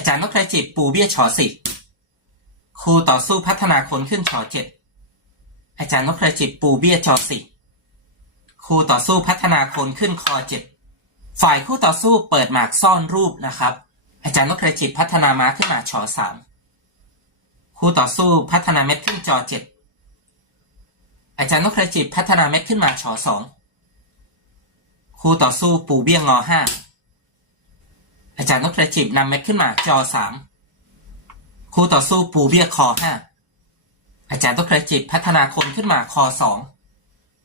อาจารย์นกกระจิบปูเบี้ยชอสิบครูต่อสู้พัฒนาคนขึ้นชอเจ็ดอาจารย์นกกระจิบปูเบี้ยจอสี่ครูต่อสู้พัฒนาคนขึ้นคอเจ็ดฝ่ายคู่ต่อสู้เปิดหมากซ่อนรูปนะครับ อาจารย์นกกระจิบพัฒนาม้าขึ้นมาชอสามครูต่อสู้พัฒนาเม็ดขึ้นจอเจ็ดอาจารย์นกกระจิบพัฒนาเม็ดขึ้นมาชอสองครูต่อสู้ปูเบี้ยงอห้า อาจารย์นกกระจิบนำเม็ดขึ้นมาจอสามคู่ต่อสู้ปูเบี้ยคอห้าอาจารย์นกกระจิบพัฒนาคนขึ้นมาคอสอง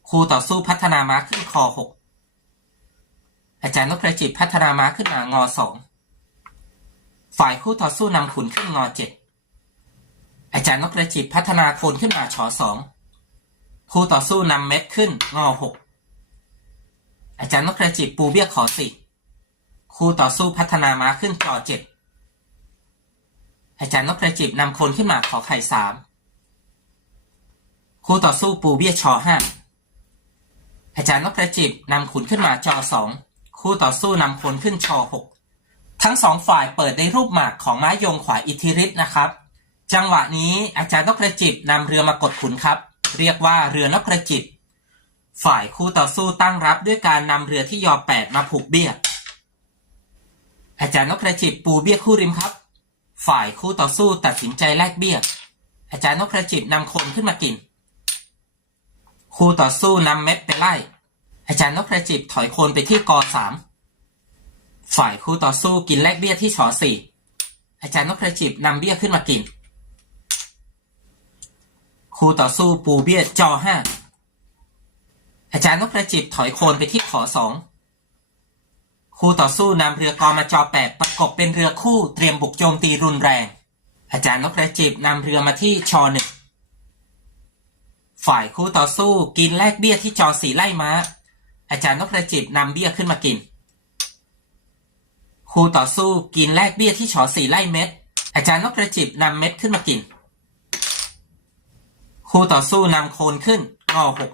คู่ต่อสู้พัฒนาม้าขึ้นคอหกอาจารย์นกกระจิบพัฒนาม้าขึ้นมางอสองฝ่ายคู่ต่อสู้นำขุนขึ้นงอเจ็ดอาจารย์นกกระจิบพัฒนาคนขึ้นมาชอสองคู่ต่อสู้นำเม็ดขึ้นงอหกอาจารย์นกกระจิบปูเบี้ยขอสี่ คู่ต่อสู้พัฒนาม้าขึ้นจอเจ็ดอาจารย์นพกระจิบนำคนขึ้นมาขอไข่สามคู่ต่อสู้ปูเบี้ยชอห้าอาจารย์นพกระจิบนำขุนขึ้นมาจอสองคู่ต่อสู้นำคนขึ้นชอหกทั้งสองฝ่ายเปิดในรูปหมากของม้ายงขวาอิทธิฤทธิ์นะครับ จังหวะนี้อาจารย์นพกระจิบนำเรือมากดขุนครับ เรียกว่าเรือนพกระจิบ ฝ่ายคู่ต่อสู้ตั้งรับด้วยการนำเรือที่ยอแปดมาผูกเบี้ย อาจารย์นกกระจิบปูเบี้ยคู่ริมครับ ฝ่ายคู่ต่อสู้ตัดสินใจแลกเบี้ย อาจารย์นกกระจิบนำคนขึ้นมากิน คู่ต่อสู้นำเม็ดไปไล่ อาจารย์นกกระจิบถอยโคนไปที่กอสามฝ่ายคู่ต่อสู้กินแลกเบี้ยที่ชอสี่อาจารย์นกกระจิบนำเบี้ยขึ้นมากิน คู่ต่อสู้ปูเบี้ยจอห้าอาจารย์นกกระจิบถอยโคนไปที่ขอสอง คู่ต่อสู้นำเรือกอมาจอแปดประกบเป็นเรือคู่เตรียมบุกโจมตีรุนแรง อาจารย์นกกระจิบนำเรือมาที่ชอหนึ่งฝ่ายคู่ต่อสู้กินแลกเบี้ยที่จอสี่ไล่ม้า อาจารย์นกกระจิบนำเบี้ยขึ้นมากิน คู่ต่อสู้กินแลกเบี้ยที่ชอสี่ไล่เม็ด อาจารย์นกกระจิบนำเม็ดขึ้นมากิน คู่ต่อสู้นำโคนขึ้นงอหก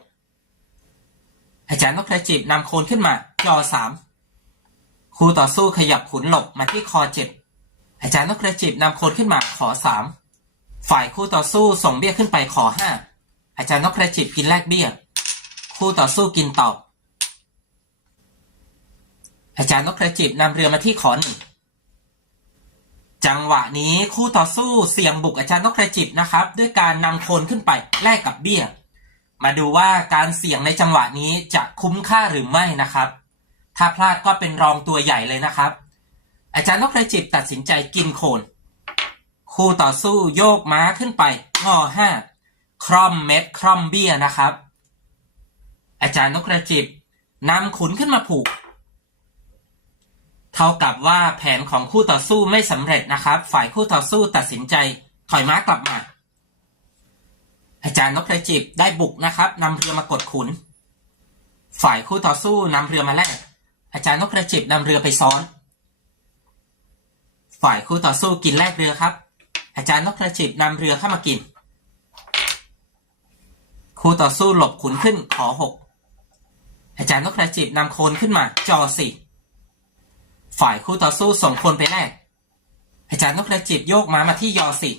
อาจารย์นกกระจิบนำโคนขึ้นมาจอสาม คู่ต่อสู้ขยับขุนหลบมาที่คอเจ็ดอาจารย์นกกระจิบนำโคนขึ้นมาขอสามฝ่ายคู่ต่อสู้ส่งเบี้ยขึ้นไปขอห้าอาจารย์นกกระจิบกินแลกเบี้ย คู่ต่อสู้กินตอบ อาจารย์นกกระจิบนำเรือมาที่ขอหนึ่งจังหวะนี้คู่ต่อสู้เสี่ยงบุกอาจารย์นกกระจิบนะครับ ด้วยการนำโคนขึ้นไปแลกกับเบี้ย มาดูว่าการเสี่ยงในจังหวะนี้จะคุ้มค่าหรือไม่นะครับ ถ้าพลาดก็เป็นรองตัวใหญ่เลยนะครับ อาจารย์นกกระจิบตัดสินใจกินโคน คู่ต่อสู้โยกม้าขึ้นไปงอห้าคร่อมเม็ดคร่อมเบี้ยนะครับ อาจารย์นกกระจิบนำขุนขึ้นมาผูก เท่ากับว่าแผนของคู่ต่อสู้ไม่สำเร็จนะครับ ฝ่ายคู่ต่อสู้ตัดสินใจถอยม้ากลับมา อาจารย์นกกระจิบได้บุกนะครับนำเรือมากดขุน ฝ่ายคู่ต่อสู้นำเรือมาแลก อาจารย์นกกระจิบนำเรือไปซ้อน ฝ่ายคู่ต่อสู้กินแลกเรือครับ อาจารย์นกกระจิบนำเรือเข้ามากิน คู่ต่อสู้หลบขุนขึ้นขอหกอาจารย์นกกระจิบนำโคนขึ้นมาจอสี่ฝ่ายคู่ต่อสู้ส่งคนไปแลกอาจารย์นกกระจิบโยกม้ามาที่ยอสี่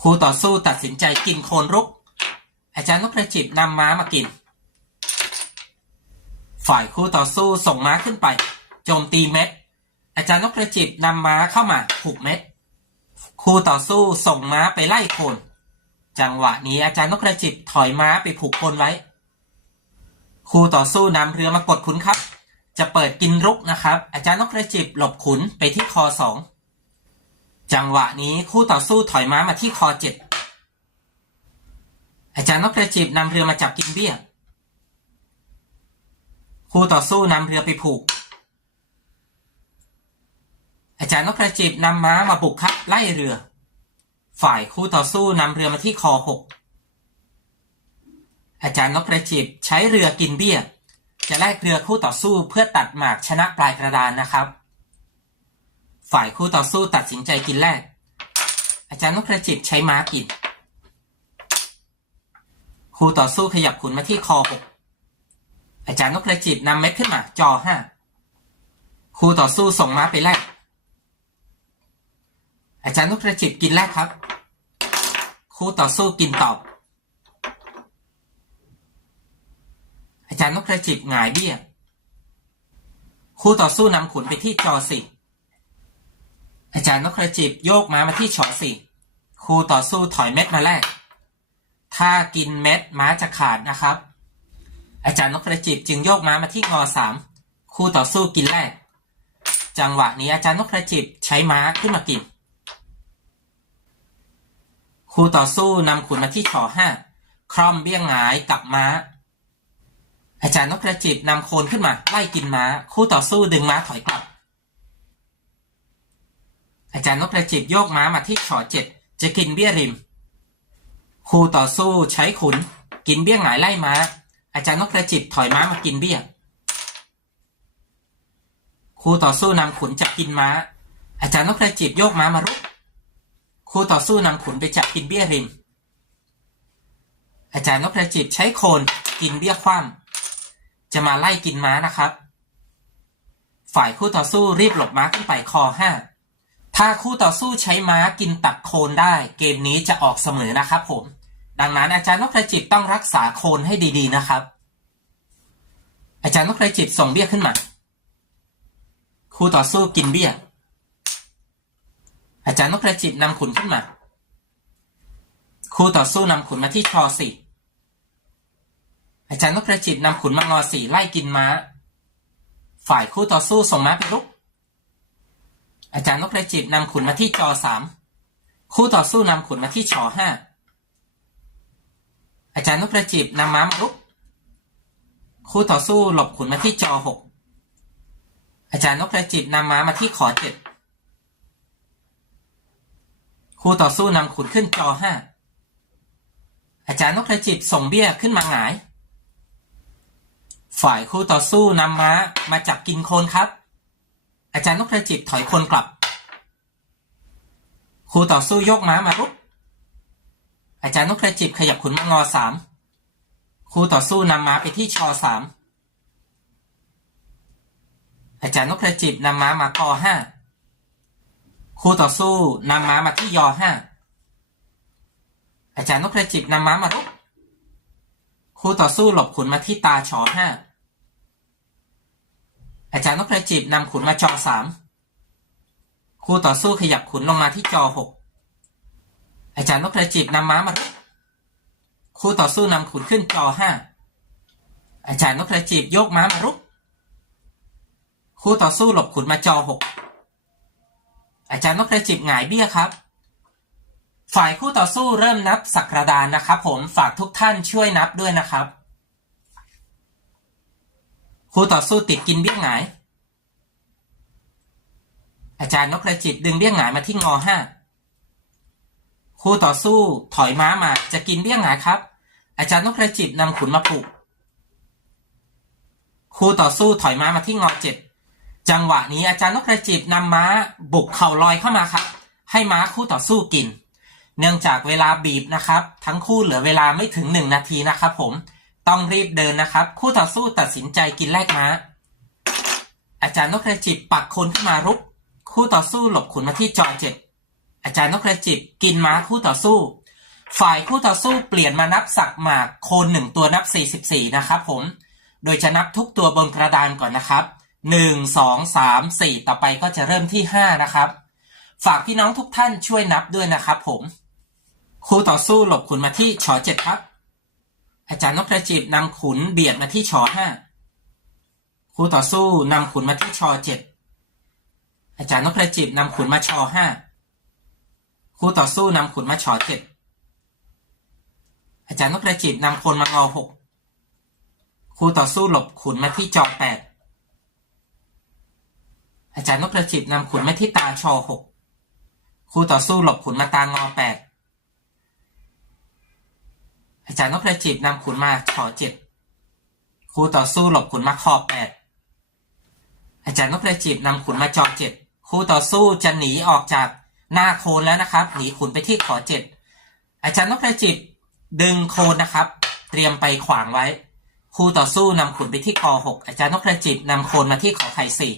คู่ต่อสู้ตัดสินใจกินโคนรุก อาจารย์นกกระจิบนำม้ามากิน ฝ่ายคู่ต่อสู้ส่งม้าขึ้นไป โจมตีเม็ด อาจารย์นกกระจิบนำม้าเข้ามาผูกเม็ด คู่ต่อสู้ส่งม้าไปไล่โคน จังหวะนี้อาจารย์นกกระจิบถอยม้าไปผูกโคนไว้ คู่ต่อสู้นำเรือมากดขุนครับ จะเปิดกินรุกนะครับ อาจารย์นกกระจิบหลบขุนไปที่คอสองจังหวะนี้คู่ต่อสู้ถอยม้ามาที่คอเจ็ดอาจารย์นกกระจิบนำเรือมาจับกินเบี้ย คู่ต่อสู้นำเรือไปผูก อาจารย์นกกระจิบนำม้ามาบุกครับไล่เรือ ฝ่ายคู่ต่อสู้นำเรือมาที่คอหกอาจารย์นกกระจิบใช้เรือกินเบี้ย จะแลกเรือคู่ต่อสู้เพื่อตัดหมากชนะปลายกระดานนะครับ ฝ่ายคู่ต่อสู้ตัดสินใจกินแรก อาจารย์นกกระจิบใช้ม้ากิน คู่ต่อสู้ขยับขุนมาที่คอหก อาจารย์นกกระจิบนำเม็ดขึ้นมา จอห้าคู่ต่อสู้ส่งม้าไปแลกอาจารย์นกกระจิบกินแรกครับ คู่ต่อสู้กินตอบ อาจารย์นกกระจิบหงายเบี้ย คู่ต่อสู้นำขุนไปที่จอสี่อาจารย์นกกระจิบโยกม้ามาที่ชอสี่คู่ต่อสู้ถอยเม็ดมาแรก ถ้ากินเม็ดม้าจะขาดนะครับ อาจารย์นกกระจิบจึงโยกม้ามาที่งอสามคู่ต่อสู้กินแรก จังหวะนี้อาจารย์นกกระจิบใช้ม้าขึ้นมากิน คู่ต่อสู้นำขุนมาที่ชอห้าคร่อมเบี้ยงหงายกับม้า อาจารย์นกกระจิบนำโคนขึ้นมาไล่กินม้า คู่ต่อสู้ดึงม้าถอยกลับ อาจารย์นกกระจิบโยกม้ามาที่ชอเจ็ดจะกินเบี้ยริม คู่ต่อสู้ใช้ขุน กินเบี้ยงหงายไล่ม้า อาจารย์นกกระจิบถอยม้ามากินเบี้ย ครูต่อสู้นำขุนจับกินม้า อาจารย์นกกระจิบโยกม้ามารุก ครูต่อสู้นำขุนไปจับกินเบี้ยริม อาจารย์นกกระจิบใช้โคนกินเบี้ยคว่ำจะมาไล่กินม้านะครับ ฝ่ายคู่ต่อสู้รีบหลบม้าขึ้นไปคอห้าถ้าคู่ต่อสู้ใช้ม้ากินตัดโคนได้ เกมนี้จะออกเสมอนะครับผม ดังนั้นอาจารย์นกกระจิบต้องรักษาโคนให้ดีๆนะครับ อาจารย์นกกระจิบส่งเบี้ยขึ้นมาคู่ต่อสู้กินเบี้ย อาจารย์นกกระจิบนำขุนขึ้นมาคู่ต่อสู้นำขุนมาที่ชอสี่อาจารย์นกกระจิบนำขุนมางอสี่ไล่กินม้า ฝ่ายคู่ต่อสู้ส่งม้าไปรุก อาจารย์นกกระจิบนำขุนมาที่จอสามคู่ต่อสู้นำขุนมาที่ชอห้า อาจารย์นกกระจิบนำม้ามารุกคู่ต่อสู้หลบขุนมาที่จอหกอาจารย์นกกระจิบนำม้ามาที่ขอเจ็ดคู่ต่อสู้นำขุนขึ้นจอห้าอาจารย์นกกระจิบส่งเบี้ยขึ้นมาหงาย ฝ่ายคู่ต่อสู้นำม้ามาจับกินโคนครับ อาจารย์นกกระจิบถอยโคนกลับ คู่ต่อสู้ยกม้ามารุก อาจารย์นกกระจิบขยับขุนมางอสามครูต่อสู้นำม้าไปที่ชอสามอาจารย์นกกระจิบนำม้ามากอห้าครูต่อสู้นำม้ามาที่ยอห้าอาจารย์นกกระจิบนำม้ามารุกครูต่อสู้หลบขุนมาที่ตาชอห้าอาจารย์นกกระจิบนำขุนมาจอสามครูต่อสู้ขยับขุนลงมาที่จอหก อาจารย์นกกระจิบนำม้ามารุกคู่ต่อสู้นำขุนขึ้นจอห้าอาจารย์นกกระจิบโยกม้ามารุก คู่ต่อสู้หลบขุนมาจอหกอาจารย์นกกระจิบหงายเบี้ยครับ ฝ่ายคู่ต่อสู้เริ่มนับสักกระดานนะครับ ผมฝากทุกท่านช่วยนับด้วยนะครับ คู่ต่อสู้ติดกินเบี้ยหงาย อาจารย์นกกระจิบดึงเบี้ยหงายมาที่งอห้า คู่ต่อสู้ถอยม้ามาจะกินเบี้ยหงาครับ อาจารย์นกกระจิบนำขุนมาปลุก คู่ต่อสู้ถอยม้ามาที่งอเจ็ดจังหวะนี้อาจารย์นกกระจิบนำม้าบุกเข่าลอยเข้ามาครับ ให้ม้าคู่ต่อสู้กิน เนื่องจากเวลาบีบนะครับ ทั้งคู่เหลือเวลาไม่ถึงหนึ่งนาทีนะครับ ผมต้องรีบเดินนะครับ คู่ต่อสู้ตัดสินใจกินแลกม้า อาจารย์นกกระจิบปักโคนขึ้นมารุก คู่ต่อสู้หลบขุนมาที่จอเจ็ด อาจารย์นกกระจิบกินม้าคู่ต่อสู้ ฝ่ายคู่ต่อสู้เปลี่ยนมานับสักหมากโคนหนึ่งตัวนับ 44 นะครับผม โดยจะนับทุกตัวบนกระดานก่อนนะครับหนึ่งสองสามสี่ต่อไปก็จะเริ่มที่ห้านะครับ ฝากพี่น้องทุกท่านช่วยนับด้วยนะครับผม คู่ต่อสู้หลบขุนมาที่ชอเจ็ดครับ อาจารย์นพกระจิบนำขุนเบียดมาที่ชอห้าคู่ต่อสู้นำขุนมาที่ชอเจ็ดอาจารย์นพกระจิบนำขุนมาชอห้า คู่ต่อสู้นำขุนมาชอเจ็ดอาจารย์นพกระจิบนำคนมางอหกคู่ต่อสู้หลบขุนมาที่จอแปดอาจารย์นพกระจิบนำขุนมาที่ตาชอหกคู่ต่อสู้หลบขุนมาตางอแปดอาจารย์นพกระจิบนำขุนมาชอเจ็ดคู่ต่อสู้หลบขุนมาคอแปดอาจารย์นพกระจิบนำขุนมาจอเจ็ดคู่ต่อสู้จะหนีออกจาก หน้าโคนแล้วนะครับ หนีขุนไปที่ขอเจ็ดอาจารย์นพกระจิบดึงโคนนะครับ เตรียมไปขวางไว้ คู่ต่อสู้นำขุนไปที่คอหกอาจารย์นพกระจิบนำโคนมาที่ขอไข่สี่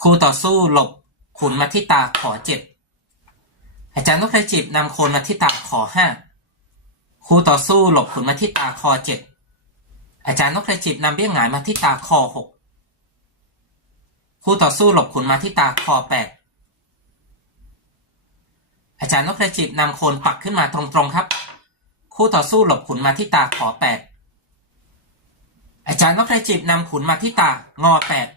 คู่ต่อสู้หลบขุนมาที่ตาขอเจ็ดอาจารย์นพกระจิบนำโคนมาที่ตาคอห้าคู่ต่อสู้หลบขุนมาที่ตาคอเจ็ดอาจารย์นพกระจิบนำเบี้ยงหงายมาที่ตาคอหกคู่ต่อสู้หลบขุนมาที่ตาคอแปด อาจารย์นพกระจิบนำโคนปักขึ้นมาตรงๆครับ คู่ต่อสู้หลบขุนมาที่ตาขอแปดอาจารย์นพกระจิบนำขุนมาที่ตางอแปด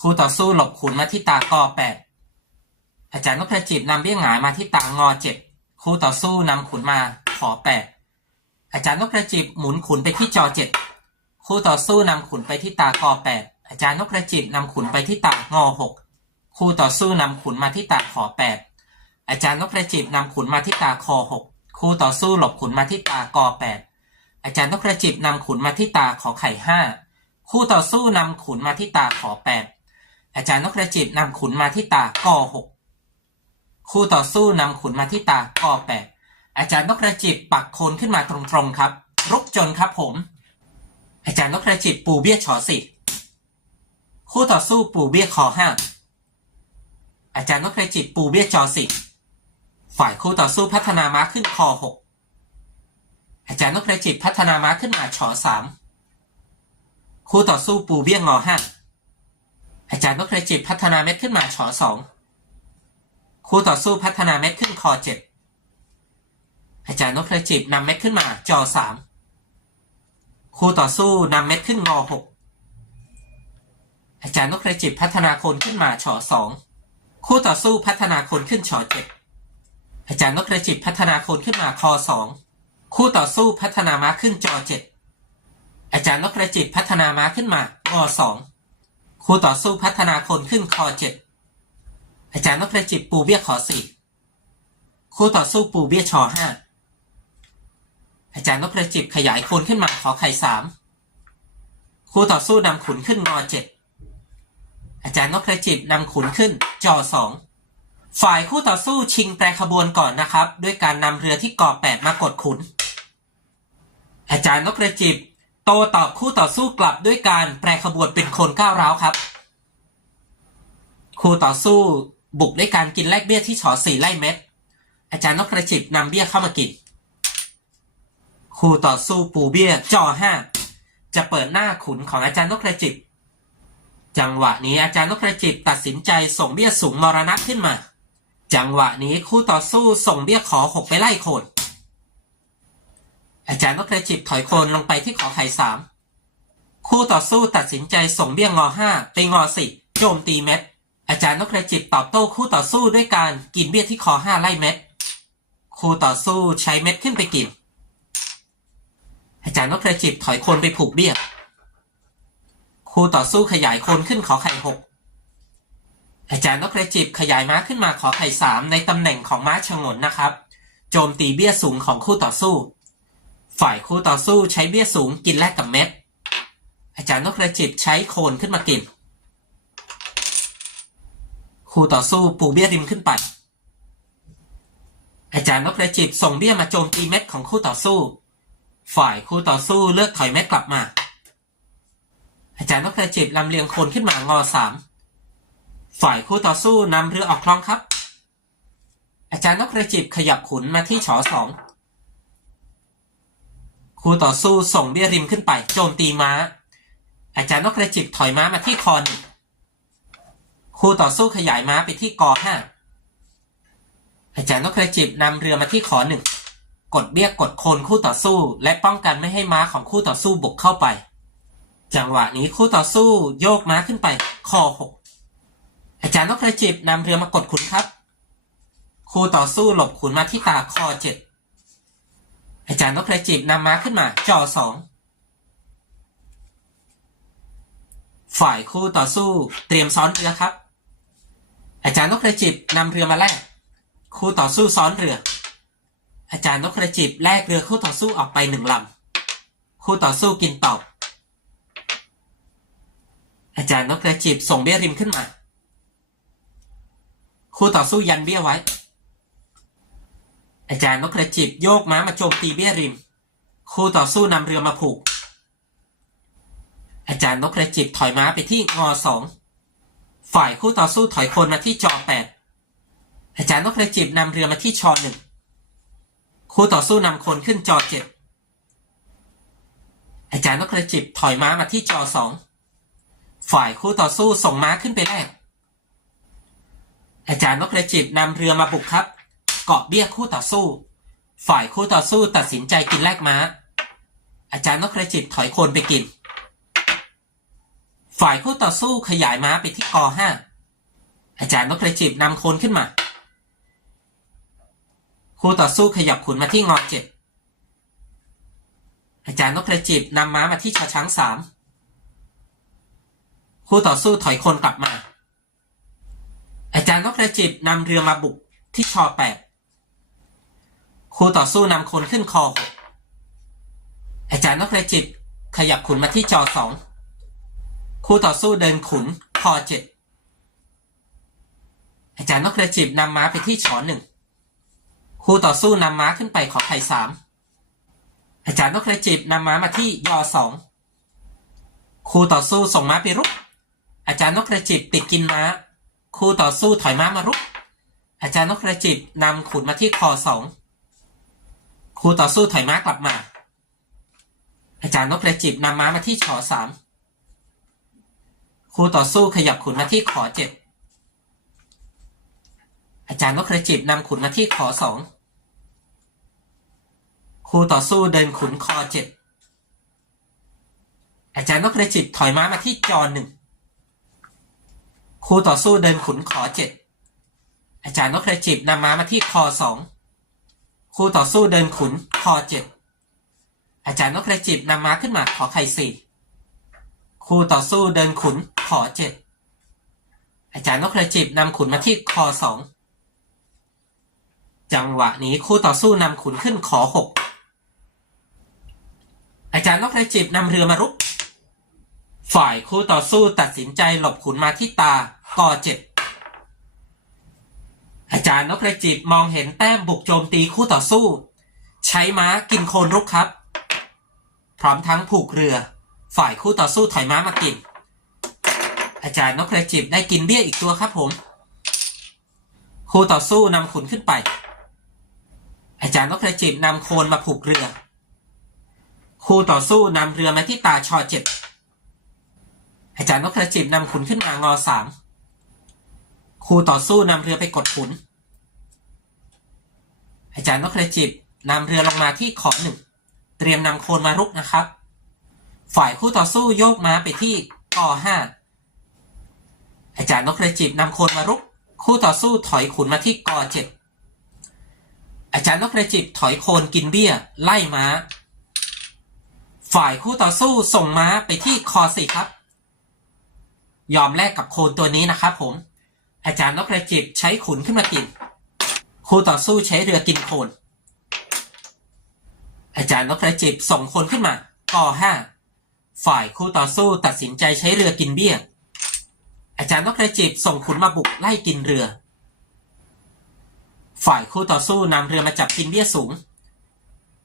คู่ต่อสู้หลบขุนมาที่ตากอแปดอาจารย์นพกระจิบนำเบี้ยหงายมาที่ตางอเจ็ดคู่ต่อสู้นำขุนมาขอแปดอาจารย์นพกระจิบหมุนขุนไปที่จอเจ็ดคู่ต่อสู้นำขุนไปที่ตากอแปดอาจารย์นพกระจิบนำขุนไปที่ตางอหกคู่ต่อสู้นำขุนมาที่ตาขอแปด อาจารย์นพกระจิบนำขุนมาที่ตาคอหกคู่ต่อสู้หลบขุนมาที่ตากอแปดอาจารย์นพกระจิบนำขุนมาที่ตาขอไข่ห้าคู่ต่อสู้นำขุนมาที่ตาขอแปดอาจารย์นพกระจิบนำขุนมาที่ตากอหกคู่ต่อสู้นำขุนมาที่ตากอแปดอาจารย์นพกระจิบปักโคนขึ้นมาตรงๆครับ รุกจนครับผม อาจารย์นพกระจิบปูเบี้ยชอสิคู่ต่อสู้ปูเบี้ยคอห้าอาจารย์นพกระจิบปูเบี้ยจอสิ ฝ่ายคู่ต่อสู้พัฒนาม้าขึ้นคอหกอาจารย์นพกระจิบพัฒนาม้าขึ้นมาชอสามคู่ต่อสู้ปูเบี้ยงงอห้าอาจารย์นพกระจิบพัฒนาเม็ดขึ้นมาชอสองคู่ต่อสู้พัฒนาเม็ดขึ้นคอเจ็ดอาจารย์นพกระจิบนำเม็ดขึ้นมาจอสามคู่ต่อสู้นำเม็ดขึ้นงอหกอาจารย์นพกระจิบพัฒนาโคนขึ้นมาชอสองคู่ต่อสู้พัฒนาโคนขึ้นชอเจ็ด อาจารย์นพกระจิบพัฒนาคนขึ้นมาคอสองคู่ต่อสู้พัฒนาม้าขึ้นจอเจ็ดอาจารย์นพกระจิบพัฒนาม้าขึ้นมางอสองคู่ต่อสู้พัฒนาคนขึ้นคอเจ็ดอาจารย์นพกระจิบปูเบี้ยขอสี่คู่ต่อสู้ปูเบี้ยชอห้าอาจารย์นพกระจิบขยายคนขึ้นมาขอไข่สามคู่ต่อสู้นำขุนขึ้นงอเจ็ดอาจารย์นพกระจิบนำขุนขึ้นจอสอง ฝ่ายคู่ต่อสู้ชิงแปรขบวนก่อนนะครับ ด้วยการนำเรือที่ก่อแปดมากดขุน อาจารย์นพกระจิบ โตตอบคู่ต่อสู้กลับด้วยการแปรขบวนเป็นคนก้าวร้าวครับ คู่ต่อสู้บุกด้วยการกินแลกเบี้ยที่ฉอสี่ไล่เม็ด อาจารย์นพกระจิบนำเบี้ยเข้ามากิน คู่ต่อสู้ปูเบี้ยจ่อห้าจะเปิดหน้าขุนของอาจารย์นพกระจิบ จังหวะนี้อาจารย์นพกระจิบตัดสินใจส่งเบี้ยสูงมรณะขึ้นมา จังหวะนี้คู่ต่อสู้ส่งเบี้ยขอหกไปไล่โคน อาจารย์นพกระจิบถอยโคนลงไปที่ขอไข่สามคู่ต่อสู้ตัดสินใจส่งเบี้ยงอห้าไปงอสี่โจมตีเม็ด อาจารย์นพกระจิบตอบโต้คู่ต่อสู้ด้วยการกินเบี้ยที่คอห้าไล่เม็ด คู่ต่อสู้ใช้เม็ดขึ้นไปกิน อาจารย์นพกระจิบถอยโคนไปผูกเบี้ยคู่ต่อสู้ขยายโคนขึ้นขอไข่หก อาจารย์นพกระจิบขยายม้าขึ้นมาขอไข่สามในตำแหน่งของม้าชงนนะครับ โจมตีเบี้ยสูงของคู่ต่อสู้ ฝ่ายคู่ต่อสู้ใช้เบี้ยสูงกินแลกกับเม็ด อาจารย์นพกระจิบใช้โคนขึ้นมากิน คู่ต่อสู้ปูเบี้ยริมขึ้นไป อาจารย์นพกระจิบส่งเบี้ยมาโจมตีเม็ดของคู่ต่อสู้ ฝ่ายคู่ต่อสู้เลือกถอยเม็ดกลับมา อาจารย์นพกระจิบลำเลียงโคนขึ้นมางอสาม ฝ่ายคู่ต่อสู้นำเรือออกคลองครับ อาจารย์นพกระจิบขยับขุนมาที่ฉอสองคู่ต่อสู้ส่งเบี้ยริมขึ้นไป โจมตีม้า อาจารย์นพกระจิบถอยม้ามาที่คอหนึ่งคู่ต่อสู้ขยายม้าไปที่กอห้าอาจารย์นพกระจิบนำเรือมาที่ขอหนึ่งกดเบี้ยกดโคนคู่ต่อสู้ และป้องกันไม่ให้ม้าของคู่ต่อสู้บุกเข้าไป จังหวะนี้คู่ต่อสู้โยกม้าขึ้นไปคอหก อาจารย์นพกระจิบนำเรือมากดขุนครับ คู่ต่อสู้หลบขุนมาที่ตาคอเจ็ดอาจารย์นพกระจิบนำม้าขึ้นมาจอสองฝ่ายคู่ต่อสู้เตรียมซ้อนเรือครับ อาจารย์นพกระจิบนำเรือมาแลกคู่ต่อสู้ซ้อนเรือ อาจารย์นพกระจิบแลกเรือคู่ต่อสู้ออกไปหนึ่งลำคู่ต่อสู้กินตอบ อาจารย์นพกระจิบส่งเบี้ยริมขึ้นมา คู่ต่อสู้ยันเบี้ยไว้ อาจารย์นพกระจิบโยกม้ามาโจมตีเบี้ยริม คู่ต่อสู้นำเรือมาผูก อาจารย์นพกระจิบถอยม้าไปที่งอสองฝ่ายคู่ต่อสู้ถอยคนมาที่จอแปดอาจารย์นกกระจิบนำเรือมาที่ชอหนึ่งคู่ต่อสู้นำคนขึ้นจอเจ็ดอาจารย์นกกระจิบถอยม้ามาที่จอสองฝ่ายคู่ต่อสู้ส่งม้าขึ้นไปแรก อาจารย์นกกระจิบนำเรือมาบุกครับ เกาะเบี้ยคู่ต่อสู้ ฝ่ายคู่ต่อสู้ตัดสินใจกินแลกม้า อาจารย์นกกระจิบถอยโคนไปกิน ฝ่ายคู่ต่อสู้ขยายม้าไปที่กอห้าอาจารย์นกกระจิบนำโคนขึ้นมา คู่ต่อสู้ขยับขุนมาที่งอเจ็ดอาจารย์นกกระจิบนำม้ามาที่ชอช้างสามคู่ต่อสู้ถอยคนกลับมา อาจารย์นกกระจิบนำเรือมาบุกที่ชอแปดคู่ต่อสู้นำคนขึ้นคอ อาจารย์นกกระจิบขยับขุนมาที่จอสองคู่ต่อสู้เดินขุนคอเจ็ดอาจารย์นกกระจิบนำม้าไปที่ชอหนึ่งคู่ต่อสู้นำม้าขึ้นไปขอไข่สามอาจารย์นกกระจิบนำม้ามาที่ยอสองคู่ต่อสู้ส่งม้าไปรุก อาจารย์นกกระจิบติดกินม้า คู่ต่อสู้ถอยม้ามารุก อาจารย์นกกระจิบนำขุนมาที่คอสองคู่ต่อสู้ถอยม้ากลับมา อาจารย์นกกระจิบนำม้ามาที่ชอสามคู่ต่อสู้ขยับขุนมาที่ขอเจ็ดอาจารย์นกกระจิบนำขุนมาที่ขอสองคู่ต่อสู้เดินขุนคอเจ็ดอาจารย์นกกระจิบถอยม้ามาที่จอหนึ่ง คู่ต่อสู้เดินขุนขอเจ็ดอาจารย์นกกระจิบนำม้ามาที่คอสองคู่ต่อสู้เดินขุนคอเจ็ดอาจารย์นกกระจิบนำม้าขึ้นมาขอไข่สี่คู่ต่อสู้เดินขุนขอเจ็ดอาจารย์นกกระจิบนำขุนมาที่คอสองจังหวะนี้คู่ต่อสู้นำขุนขึ้นขอหกอาจารย์นกกระจิบนำเรือมารุก ฝ่ายคู่ต่อสู้ตัดสินใจหลบขุนมาที่ตากอเจ็ดอาจารย์นกกระจิบมองเห็นแต้มบุกโจมตีคู่ต่อสู้ ใช้ม้ากินโคนรุกครับ พร้อมทั้งผูกเรือ ฝ่ายคู่ต่อสู้ถอยม้ามากิน อาจารย์นกกระจิบได้กินเบี้ยอีกตัวครับผม คู่ต่อสู้นำขุนขึ้นไป อาจารย์นกกระจิบนำโคนมาผูกเรือ คู่ต่อสู้นำเรือมาที่ตาชอเจ็ด อาจารย์นกกระจิบนำขุนขึ้นมางอสามคู่ต่อสู้นำเรือไปกดขุน อาจารย์นกกระจิบนำเรือลงมาที่ขอหนึ่ง เตรียมนำโคนมารุกนะครับ ฝ่ายคู่ต่อสู้โยกม้าไปที่กอห้าอาจารย์นกกระจิบนำโคนมารุก คู่ต่อสู้ถอยขุนมาที่กอเจ็ดอาจารย์นกกระจิบถอยโคนกินเบี้ย ไล่ม้า ฝ่ายคู่ต่อสู้ส่งม้าไปที่คอสี่ครับ ยอมแลกกับโคนตัวนี้นะครับผม อาจารย์นกกระจิบใช้ขุนขึ้นมากิน คู่ต่อสู้ใช้เรือกินโคน อาจารย์นกกระจิบส่งคนขึ้นมากอห้าฝ่ายคู่ต่อสู้ตัดสินใจใช้เรือกินเบี้ย อาจารย์นกกระจิบส่งขุนมาบุกไล่กินเรือ ฝ่ายคู่ต่อสู้นำเรือมาจับกินเบี้ยสูง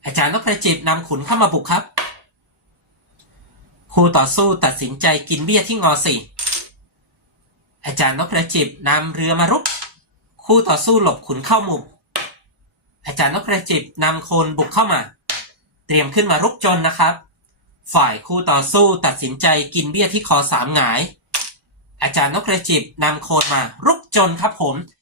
อาจารย์นกกระจิบนำขุนเข้ามาบุกครับ คู่ต่อสู้ตัดสินใจกินเบี้ยที่งอสี่ อาจารย์นกประจิบนำเรือมารุก คู่ต่อสู้หลบขุนเข้ามุมอาจารย์นกประจิบนำโคนบุกเข้ามา เตรียมขึ้นมารุกจนนะครับ ฝ่ายคู่ต่อสู้ตัดสินใจกินเบี้ยที่คอสามหงาย อาจารย์นกประจิบนำโคนมารุกจนครับผม